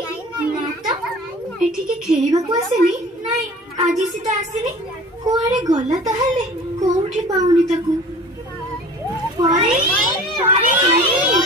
कि ना तो एठिके खेलिबाकू आसेनी नहीं आज से तो आसीनी कुआडे गला ताहाले कोउठी पाउनी ताकू परे परे